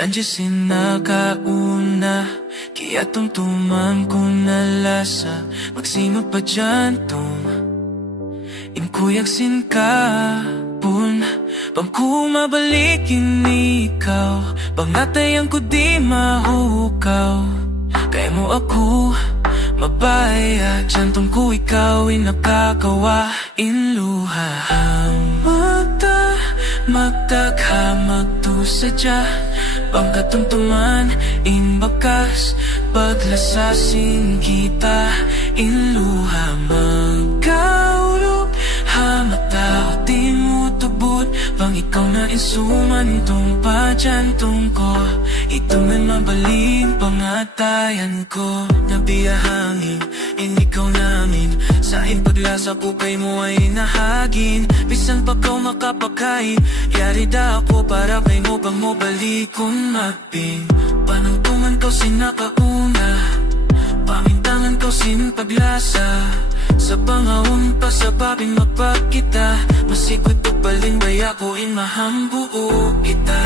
Diyan sinakauna, kaya tumtuman ko nalasa. Magsino pa dyan tong imkuyaksin ka pun. Pangkumabalikin ikaw, pangatayan ko di mahukaw. Kaya mo ako mabaya, dyan ko ikaw inakakawa. Inluha magdagha magdusadya, pangkatumtuman imbakas. Paglasasin kita inluha magkaulog, hamata di mo tubod. Pang ikaw na insuman tong padyantong ko, ito man mabaling pangatayan ko. Nabiyahangin ikaw namin, sa paglasa pupay mo ay nahagin. Bisan pa kaw makapakain, yari da ako para kay mo bang mo balikon maping. Panangtungan ko sinakauna, pamintangan ko sin paglasa. Sa pangaon pa sa babing magpakita, masikot o baling baya ko in mahambuo kita.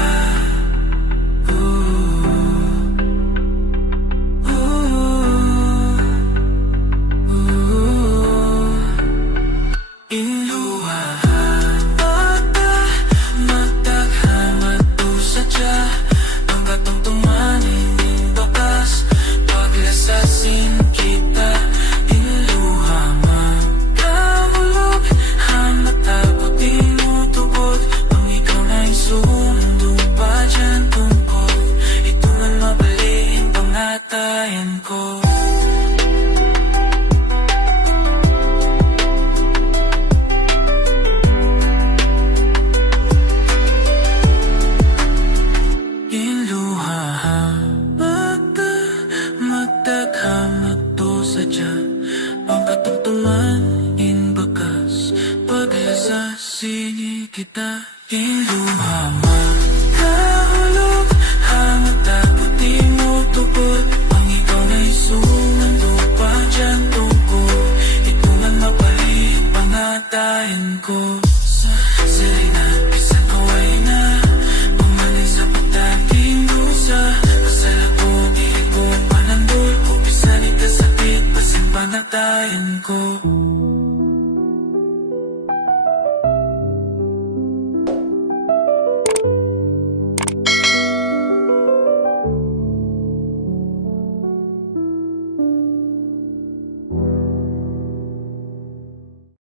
Paglasasin kita inluha magkahulog, hamata puti mo tupod. Ang ikaw na isungan lupa dyan tungkol, ito man mapalit pangatayan ko. Sa sarina, bisan ko ay na umaling sa pagdating dusa. Masala ko, dilig ko panandol ko, bisan itasakit, basin panatayan ko.